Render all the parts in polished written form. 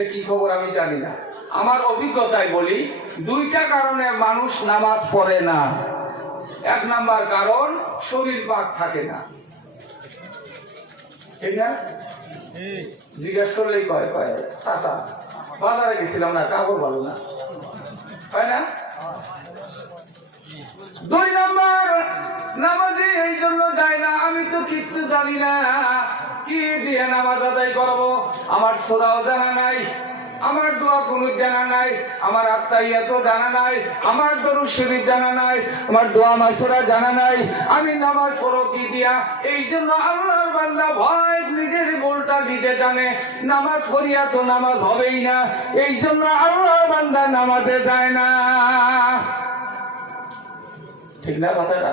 কি খবর আমি জানি না। আমার অভিজ্ঞতায় বলি, দুইটা কারণে মানুষ নামাজ পড়ে না। এক নাম্বার কারণ, শরীর পাক থাকে না। ঠিক না? জিজ্ঞাসা করলেই কয় চাচা বাজারে গেছিলাম না, কাপড় ভালো না, তাই না? দুই নাম্বার, নামাজে এই জন্য যায় না, আমি তো কিচ্ছু জানি না, কি দিয়ে নামাজ আদায় করবো, আমার সূরাও জানা নাই, আমার দোয়া কুনুত জানা নাই, আমার আত্তাহিয়াতও জানা নাই, আমার দরুদ শরীফ জানা নাই, আমার দোয়া মাসুরা জানা নাই, আমি নামাজ পড়ো কি দিয়া? এই জন্য আল্লাহর বান্দা ভয় নিজের ভুলটা নিজে জানে, নামাজ পড়িয়া তো নামাজ হবেই না, এই জন্য আল্লাহর বান্দা নামাজে যায় না। ঠিক না কথাটা?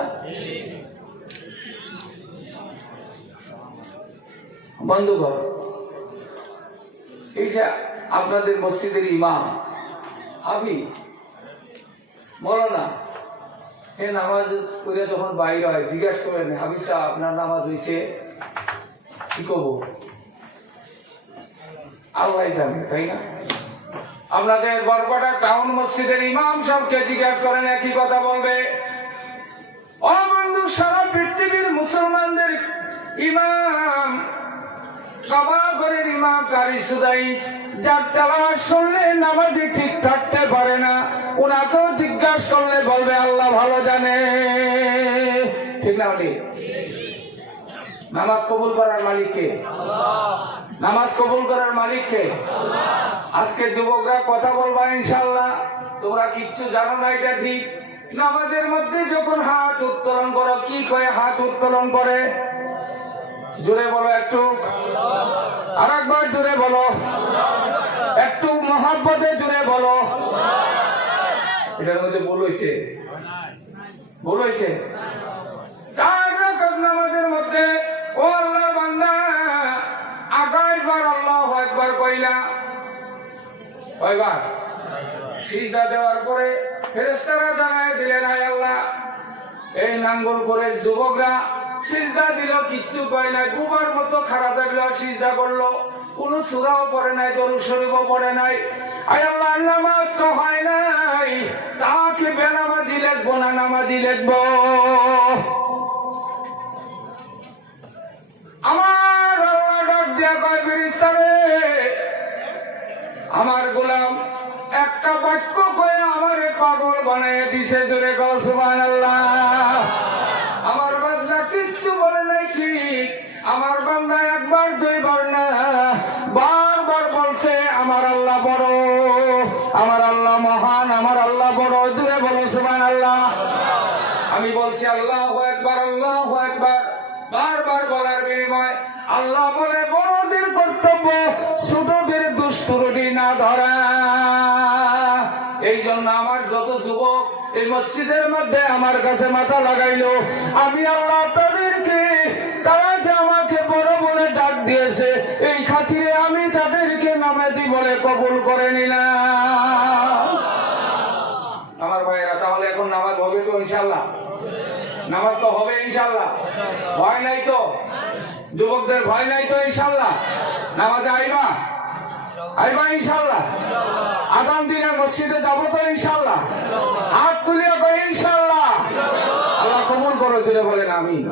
বন্ধুগণ, এই যে আপনাদের মসজিদের ইমাম হাফিজ মৌলানা, এ নামাজ করে যখন বাইরে হয় জিজ্ঞাসা করেন, হাফিজ সাহেব আপনার নামাজ হয়েছে? কি করবো? আল্লাহ জানে, তাই না? আপনাদের বরপেটা টাউন মসজিদের ইমাম সাহেবকে জিজ্ঞাসা করেন, একই কথা বলবে। ও বন্ধু, সারা পৃথিবীর মুসলমানদের ইমাম, কাবা ঘরের ইমাম কারি সুদাইস, যার তেলাওয়াত শুনলে নামাজে ঠিক থাকতে পারে না, ওনাকেও জিজ্ঞাসা করলে বলবে আল্লাহ ভালো জানে। ঠিক না? বলি নামাজ কবুল করার মালিক কে? নামাজ কবুল করার মালিক কে? আজকে যুবকরা কথা বলবা ইনশাআল্লাহ, তোমরা কিচ্ছু জানো না, এটা ঠিক। নামাজের মধ্যে যখন হাত উত্তোলন করো, কি কয়ে হাত উত্তোলন করে? জোরে বলো একটু, আর একবার জোরে বলো, একটু মহব্বতে জোরে বলো। এটার মধ্যে ভুল হয়েছে, ভুল হয়েছে। 4 রাকাত নামাজের মধ্যে ও আল্লাহর বান্দা 28 বার আল্লাহু আকবার কইলা, কয়বার? সিজদা দেওয়ার পরে ফেরেশতারা জানায় দিলেন, আয় আল্লাহ, এই নাঙ্গল করে যুবকরা সিজদা দিল, কিচ্ছু কয় নাই, বুবার মতো খারাপ থাকলো, সিজদা করলো, কোন সূরাও পড়ে নাই, দরুদ শরীফও পড়ে নাই। আয় আল্লাহ, নামাজ তো হয় নাই, তাকে বেনামাজি লিখবো না নামাজি লিখবো? আমার আল্লাহ ডাক দিয়া কয়, ফেরেশতারে, আমার গোলাম একটা বাক্য কয়ে আমারে পাগল বানাইয়া দিছে, জোরে কও সুবহানাল্লাহ। আমার বান্দা কিচ্ছু বলে নাই, ঠিক, আমার বান্দা একবার দুইবার না, বারবার বলছে আমার আল্লাহ বড়, আমার আল্লাহ মহান, আমার আল্লাহ বড়, জোরে বলো সুবহানাল্লাহ। আমি বলছি আল্লাহু আকবার, আল্লাহু আকবার, বারবার বলার বিনিময় আল্লাহ বলে, বড়দের কর্তব্য ছোটদের দুষ্টুরুটি না ধরা। এই জন্য আমার যত যুবক এই মসজিদের মধ্যে আমার কাছে মাথা লাগাইলো, আমি আল্লাহ তাদেরকে, তারা যে আমাকে বড় বলে ডাক দিয়েছে, এই খাতিরে আমি তাদেরকে নামাজি বলে কবুল করে নিলাম। আমার ভাইয়েরা, তাহলে এখন নামাজ হবে তো ইনশাআল্লাহ? নামাজ তো হবে ইনশাআল্লাহ? ভয় নাই তো? যুবকদের ভয় নাই তো ইনশাআল্লাহ? নামাজে আইবা? আইবা ইনশাআল্লাহ? আযান দিনে মসজিদে যাবো তো ইনশাআল্লাহ? হাত তুলিয়া কই ইনশাআল্লাহ? আল্লাহ কবুল করে দিলে বলেন আমিন।